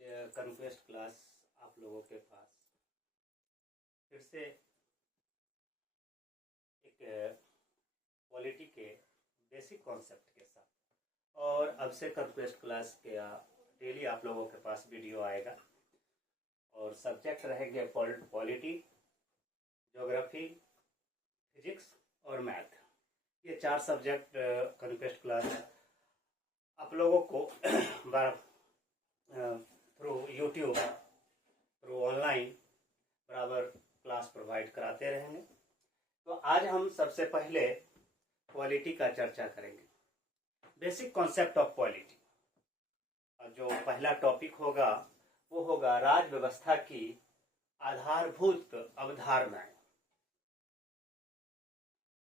Conquest class आप लोगों के पास फिर से एक पॉलिटी के बेसिक कॉन्सेप्ट के साथ, और अब से कन्क्वेस्ट क्लास के डेली आप लोगों के पास वीडियो आएगा और सब्जेक्ट रहेंगे पॉलिटी, ज्योग्राफी, फिजिक्स और मैथ। ये 4 सब्जेक्ट कन्क्वेस्ट क्लास आप लोगों को थ्रू यूट्यूब, थ्रू ऑनलाइन बराबर क्लास प्रोवाइड कराते रहेंगे। तो आज हम सबसे पहले पॉलिटी का चर्चा करेंगे, बेसिक कॉन्सेप्ट ऑफ पॉलिटी। और जो पहला टॉपिक होगा वो होगा राज व्यवस्था की आधारभूत अवधारणाएं।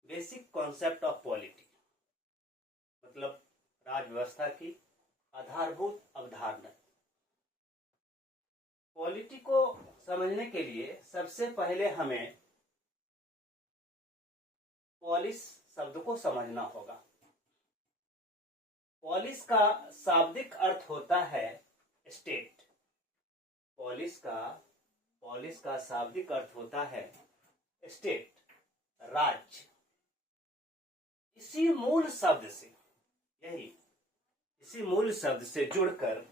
बेसिक कॉन्सेप्ट ऑफ पॉलिटी मतलब राज व्यवस्था की आधारभूत अवधारणाएं। पॉलिटी को समझने के लिए सबसे पहले हमें पॉलिस शब्द को समझना होगा। पॉलिस का शाब्दिक अर्थ होता है स्टेट। पॉलिस का शाब्दिक अर्थ होता है स्टेट, राज्य। इसी मूल शब्द से जुड़कर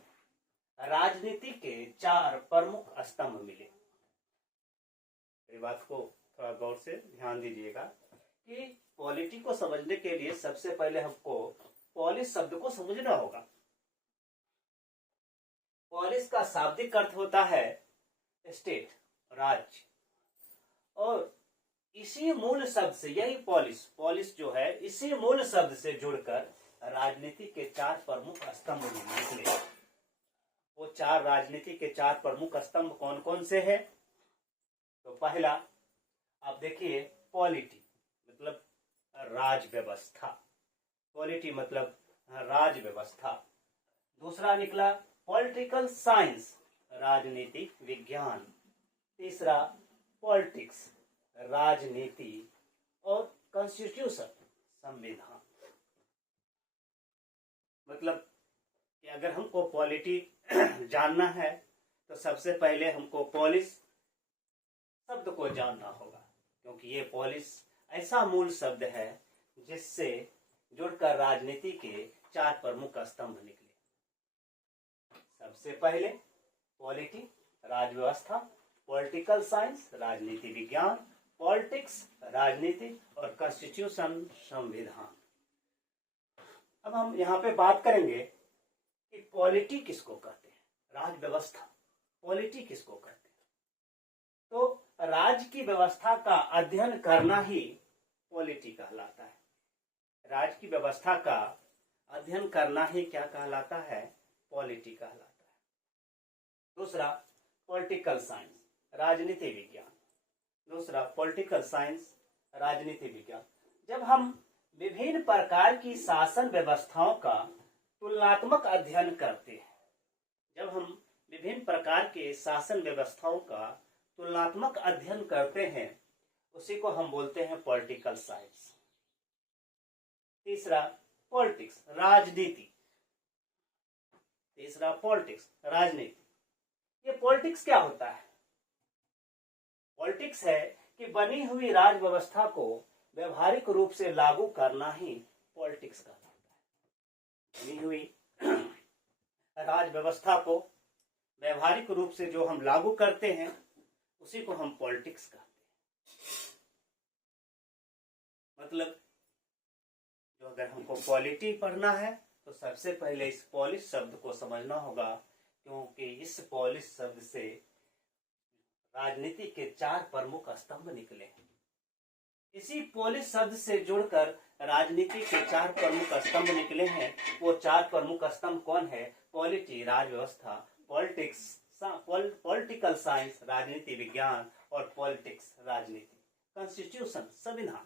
राजनीति के 4 प्रमुख स्तंभ मिले। मेरी बात को थोड़ा गौर से ध्यान दीजिएगा कि पॉलिटी को समझने के लिए सबसे पहले हमको पॉलिस शब्द को समझना होगा। पॉलिस का शाब्दिक अर्थ होता है स्टेट, राज्य, और इसी मूल शब्द से, यही पॉलिस जो है, इसी मूल शब्द से जुड़कर राजनीति के 4 प्रमुख स्तंभ निकले। वो 4 राजनीति के 4 प्रमुख स्तंभ कौन कौन से हैं? तो पहला आप देखिए, पॉलिटी मतलब राज व्यवस्था। पॉलिटी मतलब राज व्यवस्था। दूसरा निकला पॉलिटिकल साइंस, राजनीतिक विज्ञान। तीसरा पॉलिटिक्स, राजनीति, और कॉन्स्टिट्यूशन, संविधान। मतलब कि अगर हमको पॉलिटी जानना है तो सबसे पहले हमको पॉलिस शब्द को जानना होगा, क्योंकि ये पॉलिस ऐसा मूल शब्द है जिससे जुड़कर राजनीति के 4 प्रमुख स्तंभ निकले। सबसे पहले पॉलिटी, राज व्यवस्था, पॉलिटिकल साइंस, राजनीति विज्ञान, पॉलिटिक्स, राजनीति, और कॉन्स्टिट्यूशन, संविधान। अब हम यहाँ पे बात करेंगे कि पॉलिटी किसको कहते हैं, राज व्यवस्था, पॉलिटी किसको कहते हैं। तो राज्य की व्यवस्था का अध्ययन करना ही पॉलिटी कहलाता है। राज्य की व्यवस्था का अध्ययन करना ही क्या कहलाता है? पॉलिटी कहलाता है। दूसरा पॉलिटिकल साइंस, राजनीति विज्ञान। दूसरा पॉलिटिकल साइंस, राजनीति विज्ञान। जब हम विभिन्न प्रकार की शासन व्यवस्थाओं का तुलनात्मक अध्ययन करते हैं, जब हम विभिन्न प्रकार के शासन व्यवस्थाओं का तुलनात्मक अध्ययन करते हैं, उसी को हम बोलते हैं पॉलिटिकल साइंस। तीसरा पॉलिटिक्स, राजनीति। तीसरा पॉलिटिक्स, राजनीति। ये पॉलिटिक्स क्या होता है? पॉलिटिक्स है कि बनी हुई राज व्यवस्था को व्यवहारिक रूप से लागू करना ही पॉलिटिक्स कहलाता है। बनी हुई राज व्यवस्था को व्यवहारिक रूप से जो हम लागू करते हैं, उसी को हम पॉलिटिक्स कहते हैं। मतलब जो अगर हमको पॉलिटी पढ़ना है तो सबसे पहले इस पॉलिस शब्द को समझना होगा, क्योंकि इस पॉलिस शब्द से राजनीति के 4 प्रमुख स्तंभ निकले हैं। इसी पॉलिस शब्द से जुड़कर राजनीति के 4 प्रमुख स्तंभ निकले हैं। वो 4 प्रमुख स्तंभ कौन है? पॉलिटी, राज व्यवस्था, पॉलिटिक्स, पॉलिटिकल साइंस, राजनीति विज्ञान, और पॉलिटिक्स, राजनीति, कॉन्स्टिट्यूशन, संविधान।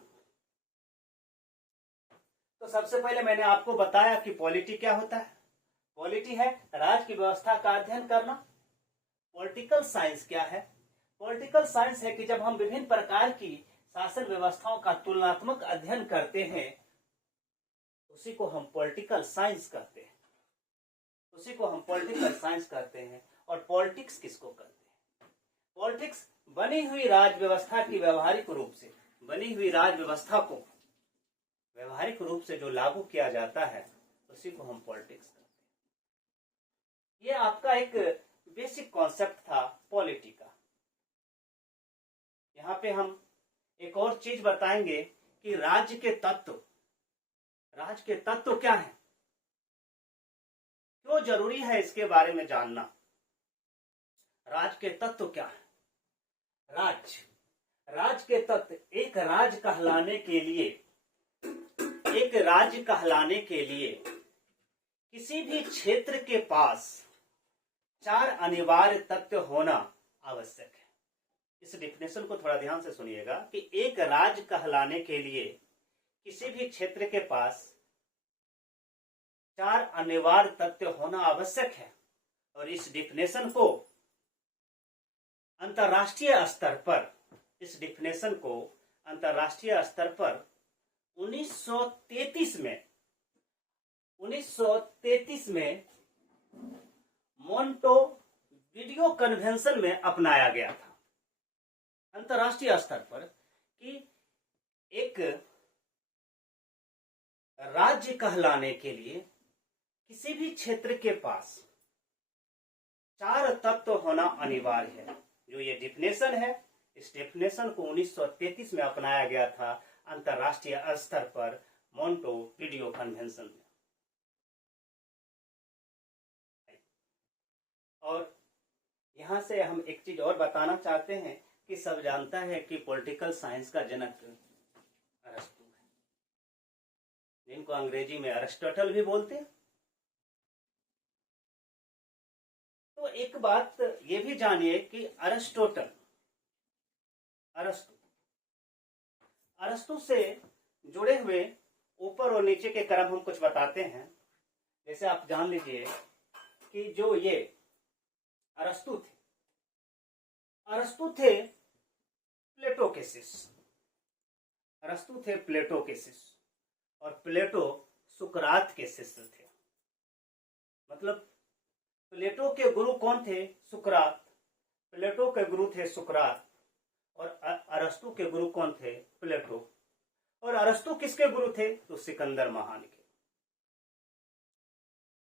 तो सबसे पहले मैंने आपको बताया कि पॉलिटी क्या होता है। पॉलिटी है राज्य की व्यवस्था का अध्ययन करना। पॉलिटिकल साइंस क्या है? पॉलिटिकल साइंस है कि जब हम विभिन्न प्रकार की शासन व्यवस्थाओं का तुलनात्मक अध्ययन करते हैं, उसी को हम पॉलिटिकल साइंस कहते हैं। पॉलिटिक्स किसको कहते हैं? पॉलिटिक्स बनी हुई राज व्यवस्था की व्यवहारिक रूप से, बनी हुई राज व्यवस्था को व्यवहारिक रूप से जो लागू किया जाता है उसी को हम पॉलिटिक्स कहते हैं। ये आपका एक बेसिक कॉन्सेप्ट था पॉलिटी का। यहाँ पे हम एक और चीज बताएंगे कि राज्य के तत्व, राज्य के तत्व क्या है, क्यों जरूरी है इसके बारे में जानना। राज्य के तत्व क्या है? राज्य के तत्व, एक राज्य कहलाने के लिए, एक राज्य कहलाने के लिए किसी भी क्षेत्र के पास 4 अनिवार्य तत्व होना आवश्यक है। इस डिफिनेशन को थोड़ा ध्यान से सुनिएगा कि एक राज्य कहलाने के लिए किसी भी क्षेत्र के पास 4 अनिवार्य तत्व होना आवश्यक है। और इस डिफिनेशन को अंतरराष्ट्रीय स्तर पर, इस डिफिनेशन को अंतरराष्ट्रीय स्तर पर 1933 में मोंटेविडियो कन्वेंशन में अपनाया गया था अंतरराष्ट्रीय स्तर पर कि एक राज्य कहलाने के लिए किसी भी क्षेत्र के पास 4 तत्व होना अनिवार्य है। जो ये डिफिनेशन है, इस डिफिनेशन को 1933 में अपनाया गया था अंतरराष्ट्रीय स्तर पर मोंटेविडियो कन्वेंशन में। और यहां से हम एक चीज और बताना चाहते हैं कि सब जानता है कि पॉलिटिकल साइंस का जनक अरस्तु है, जिनको अंग्रेजी में अरिस्टोटल भी बोलते हैं। तो एक बात ये भी जानिए कि अरस्तु से जुड़े हुए ऊपर और नीचे के क्रम हम कुछ बताते हैं। जैसे आप जान लीजिए कि जो ये अरस्तु थे प्लेटो के शिष्य, अरस्तु थे प्लेटो के शिष्य, और प्लेटो सुकरात के शिष्य थे। मतलब प्लेटो के गुरु कौन थे? सुकरात। प्लेटो के गुरु थे सुकरात और अरस्तु के गुरु कौन थे? प्लेटो। और अरस्तु किसके गुरु थे? तो सिकंदर महान के।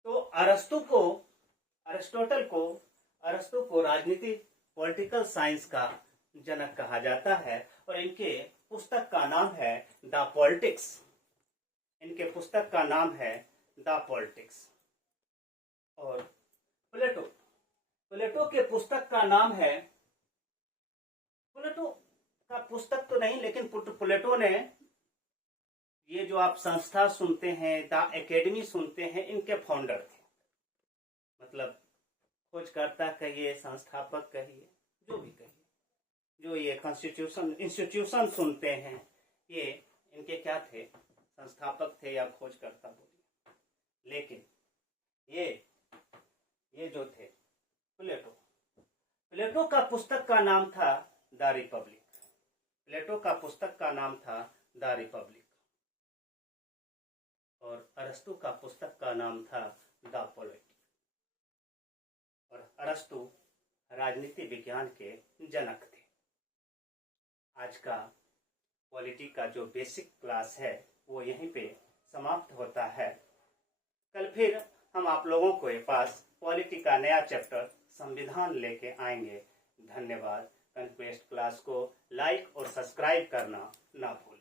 तो अरस्तु को राजनीति, पॉलिटिकल साइंस का जनक कहा जाता है। और इनके पुस्तक का नाम है द पॉलिटिक्स। इनके पुस्तक का नाम है द पॉलिटिक्स। और प्लेटो के पुस्तक का नाम है, प्लेटो का पुस्तक तो नहीं, लेकिन प्लेटो ने ये जो आप संस्था सुनते हैं, द एकेडमी सुनते हैं, इनके फाउंडर थे। मतलब खोजकर्ता कहिए, संस्थापक कहिए, जो भी कहिए, जो ये इंस्टीट्यूशन सुनते हैं, ये इनके क्या थे? संस्थापक थे या खोजकर्ता बोलिए। लेकिन ये जो थे प्लेटो का पुस्तक का नाम था द रिपब्लिक। प्लेटो का पुस्तक का नाम था द रिपब्लिक। और अरस्तु का पुस्तक का नाम था द पॉलिटी। और अरस्तु राजनीति विज्ञान के जनक थे। आज का पॉलिटी का जो बेसिक क्लास है वो यहीं पे समाप्त होता है। कल फिर हम आप लोगों के पास पॉलिटी का नया चैप्टर संविधान लेके आएंगे। धन्यवाद। कन्क्वेस्ट क्लास को लाइक और सब्सक्राइब करना ना भूलें।